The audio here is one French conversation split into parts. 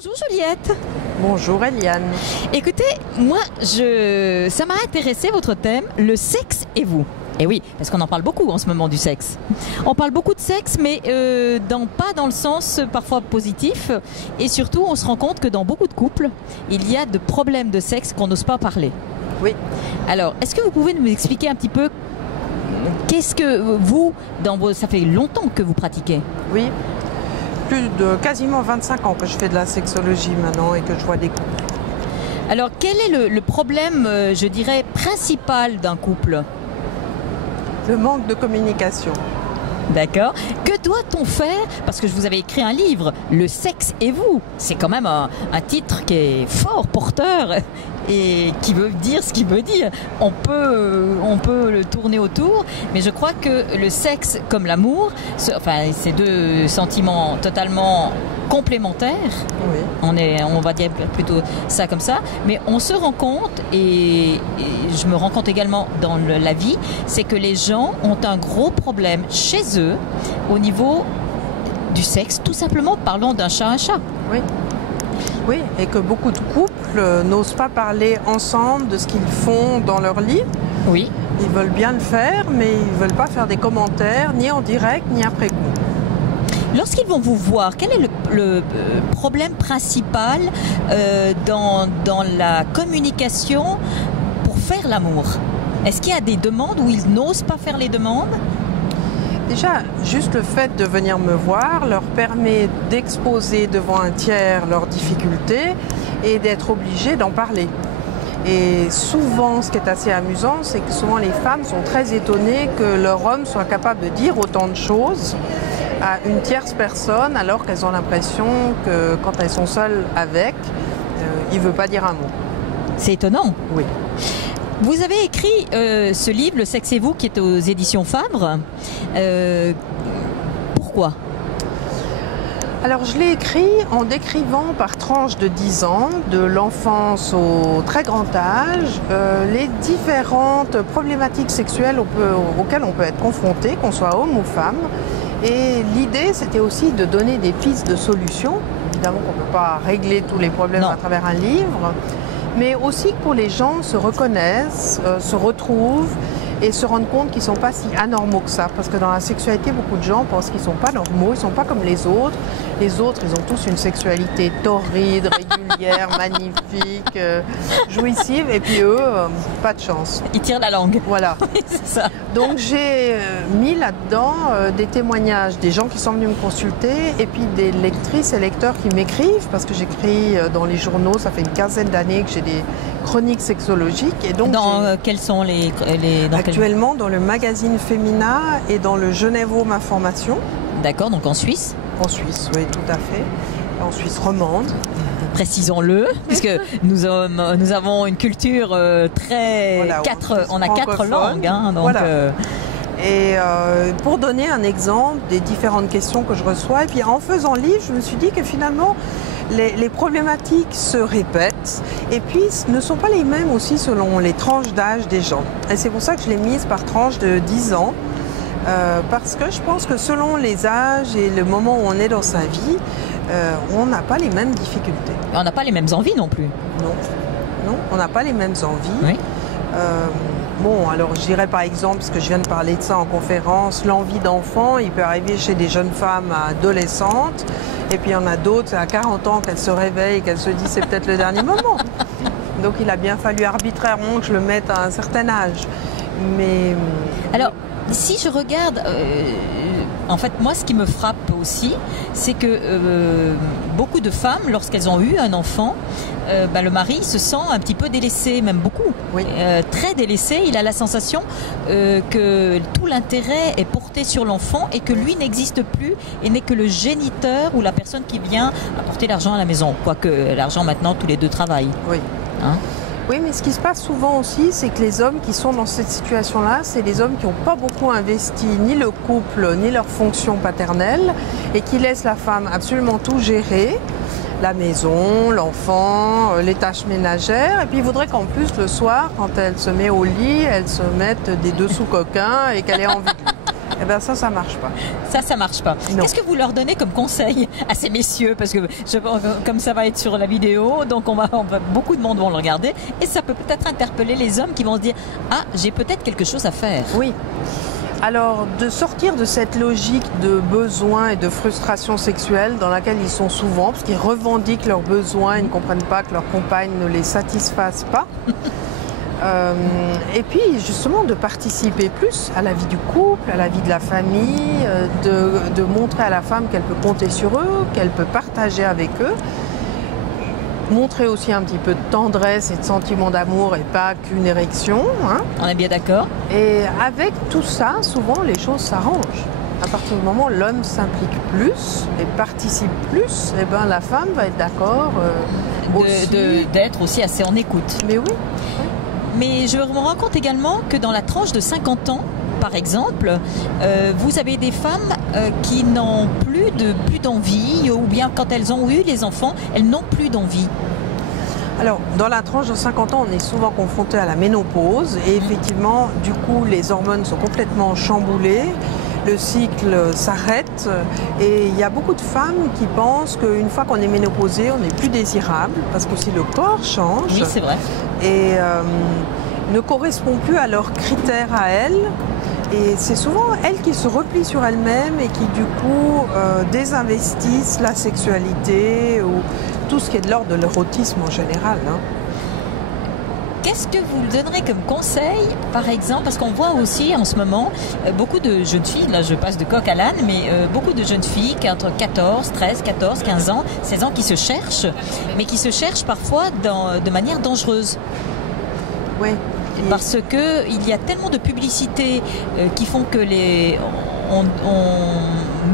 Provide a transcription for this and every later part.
Bonjour Juliette. Bonjour Eliane. Écoutez, moi, ça m'a intéressé votre thème, le sexe et vous. Et oui, parce qu'on en parle beaucoup en ce moment du sexe. On parle beaucoup de sexe, mais pas dans le sens parfois positif. Et surtout, on se rend compte que dans beaucoup de couples, il y a de problèmes de sexe qu'on n'ose pas parler. Oui. Alors, est-ce que vous pouvez nous expliquer un petit peu qu'est-ce que vous, ça fait longtemps que vous pratiquez? Oui. Plus de quasiment 25 ans que je fais de la sexologie maintenant et que je vois des couples. Alors, quel est le problème, je dirais, principal d'un couple? Le manque de communication. D'accord. Que doit-on faire? Parce que je vous avais écrit un livre, Le sexe et vous. C'est quand même un titre qui est fort porteur et qui veut dire ce qu'il veut dire. On peut le tourner autour, mais je crois que le sexe comme l'amour, c'est deux sentiments totalement complémentaires. Oui. On va dire plutôt ça comme ça, mais on se rend compte, et je me rends compte également dans la vie, c'est que les gens ont un gros problème chez eux au niveau du sexe, tout simplement. Parlons d'un chat à un chat. Oui. Oui, et que beaucoup de couples n'osent pas parler ensemble de ce qu'ils font dans leur lit. Oui. Ils veulent bien le faire, mais ils ne veulent pas faire des commentaires, ni en direct, ni après coup. Lorsqu'ils vont vous voir, quel est le problème principal dans la communication pour faire l'amour? Est-ce qu'il y a des demandes où ils n'osent pas faire les demandes? Déjà, juste le fait de venir me voir leur permet d'exposer devant un tiers leurs difficultés et d'être obligés d'en parler. Et souvent, ce qui est assez amusant, c'est que souvent les femmes sont très étonnées que leur homme soit capable de dire autant de choses à une tierce personne, alors qu'elles ont l'impression que quand elles sont seules avec, il ne veut pas dire un mot. C'est étonnant. Oui. Vous avez écrit ce livre, Le sexe et vous, qui est aux éditions Fabre. Pourquoi? Alors je l'ai écrit en décrivant par tranche de 10 ans, de l'enfance au très grand âge, les différentes problématiques sexuelles auxquelles on peut être confronté, qu'on soit homme ou femme. Et l'idée, c'était aussi de donner des pistes de solutions. Évidemment qu'on ne peut pas régler tous les problèmes à travers un livre, mais aussi que pour les gens se reconnaissent, se retrouvent et se rendent compte qu'ils ne sont pas si anormaux que ça. Parce que dans la sexualité, beaucoup de gens pensent qu'ils ne sont pas normaux, ils ne sont pas comme les autres. Les autres, ils ont tous une sexualité torride, régulière, magnifique, jouissive, et puis eux, pas de chance. Ils tirent la langue. Voilà. C'est ça. Donc j'ai mis là-dedans des témoignages des gens qui sont venus me consulter, et puis des lectrices et lecteurs qui m'écrivent, parce que j'écris dans les journaux, ça fait une quinzaine d'années que j'ai des chroniques sexologiques. Et donc quels sont les actuellement dans le magazine Femina et dans le Genève Home Information. D'accord, donc en Suisse. En Suisse, oui, tout à fait. En Suisse romande. Précisons-le, puisque nous avons une culture très... Voilà, on a 4 langues. Hein, donc, voilà. Et pour donner un exemple des différentes questions que je reçois, et puis en faisant le livre, je me suis dit que finalement, les problématiques se répètent et puis ne sont pas les mêmes aussi selon les tranches d'âge des gens. Et c'est pour ça que je l'ai mise par tranche de 10 ans. Parce que je pense que selon les âges et le moment où on est dans sa vie, on n'a pas les mêmes difficultés. On n'a pas les mêmes envies non plus. Non, on n'a pas les mêmes envies. Oui. Bon, alors je dirais par exemple, parce que je viens de parler de ça en conférence, l'envie d'enfant, il peut arriver chez des jeunes femmes adolescentes, et puis il y en a d'autres, c'est à 40 ans qu'elles se réveillent, qu'elles se disent c'est peut-être le dernier moment. Donc il a bien fallu arbitrairement que je le mette à un certain âge. Mais... Alors, si je regarde, en fait, moi, ce qui me frappe aussi, c'est que beaucoup de femmes, lorsqu'elles ont eu un enfant, le mari se sent un petit peu délaissé, même beaucoup. Oui. Très délaissé. Il a la sensation que tout l'intérêt est porté sur l'enfant et que lui n'existe plus et n'est que le géniteur ou la personne qui vient apporter l'argent à la maison. Quoique l'argent, maintenant, tous les deux travaillent. Oui. Hein? Oui, mais ce qui se passe souvent aussi, c'est que les hommes qui sont dans cette situation-là, c'est les hommes qui n'ont pas beaucoup investi ni le couple, ni leur fonction paternelle, et qui laissent la femme absolument tout gérer, la maison, l'enfant, les tâches ménagères, et puis ils voudraient qu'en plus, le soir, quand elle se met au lit, elle se mette des dessous coquins et qu'elle ait envie de lui. Eh bien ça marche pas. Ça marche pas. Qu'est-ce que vous leur donnez comme conseil à ces messieurs? Parce que comme ça va être sur la vidéo, donc beaucoup de monde vont le regarder et ça peut peut-être interpeller les hommes qui vont se dire « Ah, j'ai peut-être quelque chose à faire ». Oui. Alors, de sortir de cette logique de besoin et de frustration sexuelle dans laquelle ils sont souvent, parce qu'ils revendiquent leurs besoins, ils ne comprennent pas que leur compagne ne les satisfasse pas. Et puis, justement, de participer plus à la vie du couple, à la vie de la famille, de montrer à la femme qu'elle peut compter sur eux, qu'elle peut partager avec eux. Montrer aussi un petit peu de tendresse et de sentiment d'amour et pas qu'une érection. Hein. On est bien d'accord. Et avec tout ça, souvent, les choses s'arrangent. À partir du moment où l'homme s'implique plus et participe plus, eh ben, la femme va être d'accord d'être aussi assez en écoute. Mais oui. Mais je me rends compte également que dans la tranche de 50 ans, par exemple, vous avez des femmes qui n'ont plus d'envie, ou bien quand elles ont eu les enfants, elles n'ont plus d'envie. Alors, dans la tranche de 50 ans, on est souvent confronté à la ménopause et effectivement, du coup, les hormones sont complètement chamboulées, le cycle s'arrête et il y a beaucoup de femmes qui pensent qu'une fois qu'on est ménopausé, on n'est plus désirable parce que si le corps change. Oui, c'est vrai. Et ne correspond plus à leurs critères à elles. Et c'est souvent elles qui se replient sur elles-mêmes et qui du coup désinvestissent la sexualité ou tout ce qui est de l'ordre de l'érotisme en général. Hein. Qu'est-ce que vous donnerez comme conseil, par exemple, parce qu'on voit aussi en ce moment beaucoup de jeunes filles, là je passe de coq à l'âne, mais beaucoup de jeunes filles qui ont entre 14, 13, 14, 15 ans, 16 ans qui se cherchent, mais qui se cherchent parfois de manière dangereuse. Oui. Parce que il y a tellement de publicités qui font que on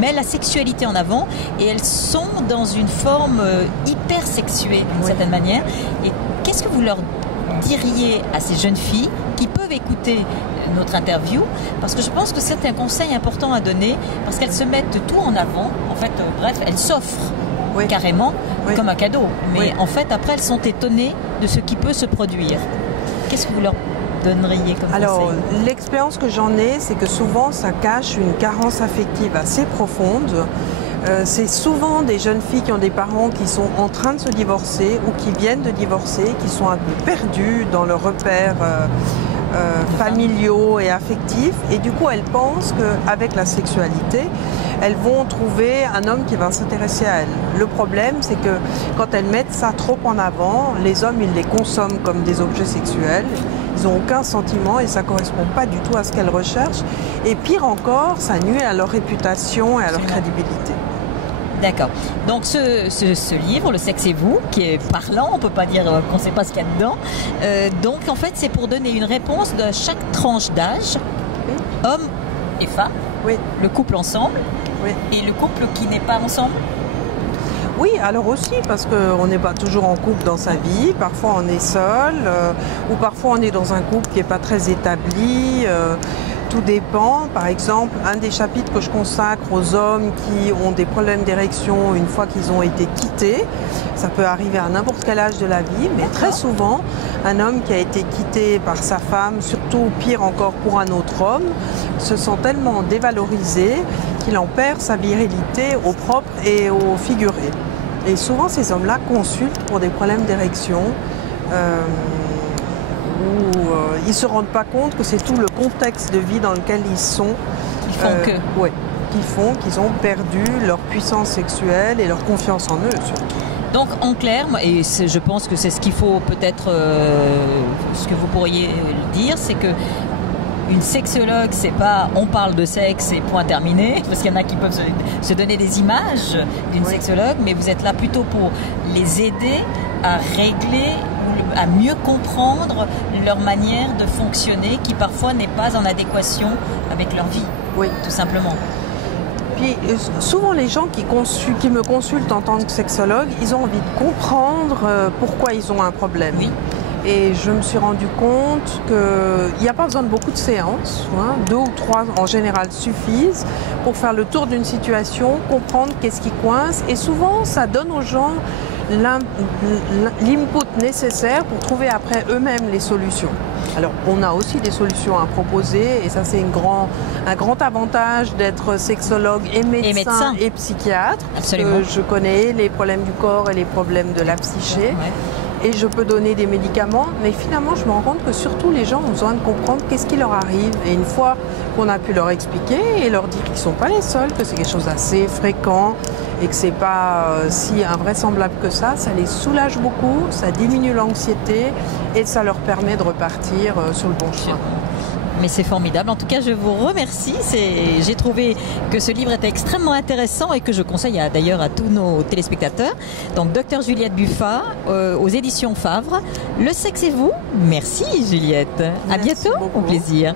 met la sexualité en avant et elles sont dans une forme hyper sexuée d'une certaine manière. Et qu'est-ce que vous leur diriez à ces jeunes filles qui peuvent écouter notre interview? Parce que je pense que c'est un conseil important à donner parce qu'elles se mettent tout en avant. En fait, bref, elles s'offrent carrément comme un cadeau. Mais en fait, après, elles sont étonnées de ce qui peut se produire. Qu'est-ce que vous leur donneriez comme conseil? Alors, l'expérience que j'en ai, c'est que souvent, ça cache une carence affective assez profonde. C'est souvent des jeunes filles qui ont des parents qui sont en train de se divorcer ou qui viennent de divorcer, qui sont un peu perdues dans leurs repères familiaux et affectifs. Et du coup, elles pensent qu'avec la sexualité, elles vont trouver un homme qui va s'intéresser à elles. Le problème, c'est que quand elles mettent ça trop en avant, les hommes, ils les consomment comme des objets sexuels. Ils n'ont aucun sentiment et ça ne correspond pas du tout à ce qu'elles recherchent. Et pire encore, ça nuit à leur réputation et à leur crédibilité. D'accord. Donc ce livre, Le sexe et vous, qui est parlant, on ne peut pas dire qu'on ne sait pas ce qu'il y a dedans. Donc en fait, c'est pour donner une réponse de chaque tranche d'âge, homme et femme, le couple ensemble et le couple qui n'est pas ensemble. Oui, alors aussi, parce qu'on n'est pas toujours en couple dans sa vie, parfois on est seul, ou parfois on est dans un couple qui n'est pas très établi. Tout dépend. Par exemple, un des chapitres que je consacre aux hommes qui ont des problèmes d'érection une fois qu'ils ont été quittés, ça peut arriver à n'importe quel âge de la vie, mais très souvent, un homme qui a été quitté par sa femme, surtout pire encore pour un autre homme, se sent tellement dévalorisé qu'il en perd sa virilité au propre et au figuré. Et souvent, ces hommes-là consultent pour des problèmes d'érection. Où ils ne se rendent pas compte que c'est tout le contexte de vie dans lequel ils sont qui font qu'ils ont perdu leur puissance sexuelle et leur confiance en eux surtout. Donc en clair, et je pense que c'est ce qu'il faut peut-être, ce que vous pourriez dire, c'est que une sexologue, c'est pas on parle de sexe et point terminé, parce qu'il y en a qui peuvent se donner des images d'une sexologue, mais vous êtes là plutôt pour les aider à régler, à mieux comprendre leur manière de fonctionner qui parfois n'est pas en adéquation avec leur vie, tout simplement. Puis souvent les gens qui me consultent en tant que sexologue, ils ont envie de comprendre pourquoi ils ont un problème. Et je me suis rendu compte qu'il n'y a pas besoin de beaucoup de séances, 2 ou 3 en général suffisent pour faire le tour d'une situation, comprendre qu'est-ce qui coince. Et souvent, ça donne aux gens l'input nécessaire pour trouver après eux-mêmes les solutions. Alors, on a aussi des solutions à proposer et ça, c'est un grand avantage d'être sexologue et médecin et psychiatre. Absolument. Parce que je connais les problèmes du corps et les problèmes de la psyché. Ouais. Et je peux donner des médicaments, mais finalement, je me rends compte que surtout les gens ont besoin de comprendre qu'est-ce qui leur arrive. Et une fois qu'on a pu leur expliquer et leur dire qu'ils ne sont pas les seuls, que c'est quelque chose d'assez fréquent et que c'est pas si invraisemblable que ça les soulage beaucoup, ça diminue l'anxiété et ça leur permet de repartir sur le bon chemin. Mais c'est formidable. En tout cas, je vous remercie. J'ai trouvé que ce livre était extrêmement intéressant et que je conseille d'ailleurs à tous nos téléspectateurs. Donc, Dr Juliette Buffat, aux éditions Favre. Le sexe et vous. Merci Juliette. Merci à bientôt. beaucoup. Au plaisir.